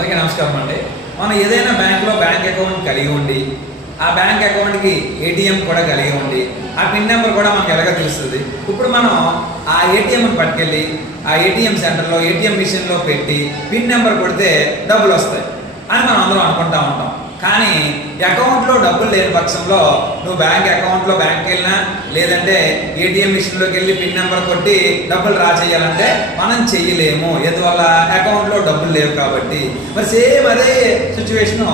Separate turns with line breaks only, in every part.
అందరికీ నమస్కారం అండి. మనం ఏదైనా బ్యాంక్లో బ్యాంక్ అకౌంట్ కలిగి ఉండి ఆ బ్యాంక్ అకౌంట్కి ఏటీఎం కూడా కలిగి ఉండి ఆ పిన్ నెంబర్ కూడా మనకు ఎలాగ తెలుస్తుంది. ఇప్పుడు మనం ఆ ఏటీఎంని పట్టుకెళ్ళి ఆ ఏటీఎం సెంటర్లో ఏటీఎం మిషన్లో పెట్టి పిన్ నెంబర్ కొడితే డబ్బులు వస్తాయి. అని మనం అందరం అనుకుంటా ఉంటాం. కానీ అకౌంట్లో డబ్బులు లేని పక్షంలో నువ్వు బ్యాంక్ అకౌంట్లో బ్యాంక్కి వెళ్ళినా లేదంటే ఏటీఎం మిషన్లోకి వెళ్ళి పిన్ నెంబర్ కొట్టి డబ్బులు డ్రా చేయాలంటే మనం చెయ్యలేము. ఎందువల్ల? అకౌంట్లో డబ్బులు లేవు కాబట్టి. మరి సేమ్ అదే సిచ్యువేషన్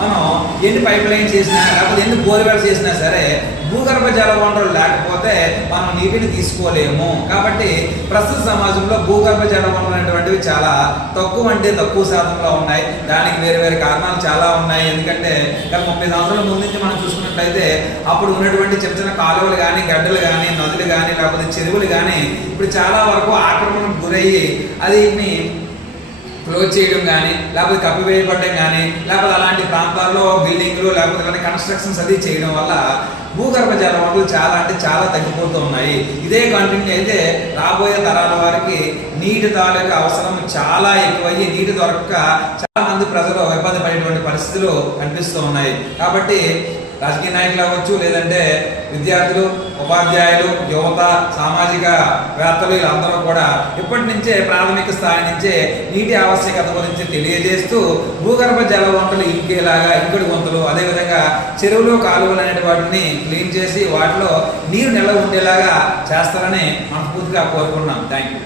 మనం ఎన్ని పైప్ లైన్ చేసినా లేకపోతే ఎన్ని బోర్వెల్ చేసినా సరే భూగర్భ జల వనరులు లేకపోతే మనం నీటిని తీసుకోలేము. కాబట్టి ప్రస్తుత సమాజంలో భూగర్భ జల వనరులు అనేటువంటివి చాలా తక్కువ అంటే తక్కువ శాతంలో ఉన్నాయి. దానికి వేరు వేరు కారణాలు చాలా ఉన్నాయి. ఎందుకంటే గత ముప్పై సంవత్సరాల ముందు నుంచి మనం చూసుకున్నట్లయితే అప్పుడు ఉన్నటువంటి చిన్న చిన్న కాలువలు కానీ గడ్డలు కానీ నదులు కానీ లేకపోతే చెరువులు కానీ ఇప్పుడు చాలా వరకు ఆక్రమణకు గురయ్యి అది క్లోజ్ చేయడం కానీ లేకపోతే కప్పివేయబడడం కానీ లేకపోతే అలాంటి ప్రాంతాల్లో బిల్డింగ్లు లేకపోతే అలాంటి కన్స్ట్రక్షన్స్ అది చేయడం వల్ల భూగర్భ జల వనరులు చాలా అంటే చాలా తగ్గిపోతూ ఉన్నాయి. ఇదే కంటిన్యూ అయితే రాబోయే తరాల వారికి నీటి తాలూకా అవసరం చాలా ఎక్కువయ్యి నీటి దొరక్క చాలా మంది ప్రజలు ఇబ్బంది పడేటువంటి పరిస్థితులు కనిపిస్తూ ఉన్నాయి. కాబట్టి రాజకీయ నాయకులు అవ్వచ్చు లేదంటే విద్యార్థులు ఉపాధ్యాయులు యువత సామాజిక వేత్తలు వీళ్ళందరూ కూడా ఇప్పటి నుంచే ప్రాథమిక స్థాయి నుంచే నీటి ఆవశ్యకత గురించి తెలియజేస్తూ భూగర్భ జల వంటలు ఇంకేలాగా ఇంకుడు గుంతలు అదేవిధంగా చెరువులు కాలువలు అనేటి వాటిని క్లీన్ చేసి వాటిలో నీరు నిల్వ ఉండేలాగా చేస్తారని మనస్ఫూర్తిగా కోరుకున్నాం థ్యాంక్ యూ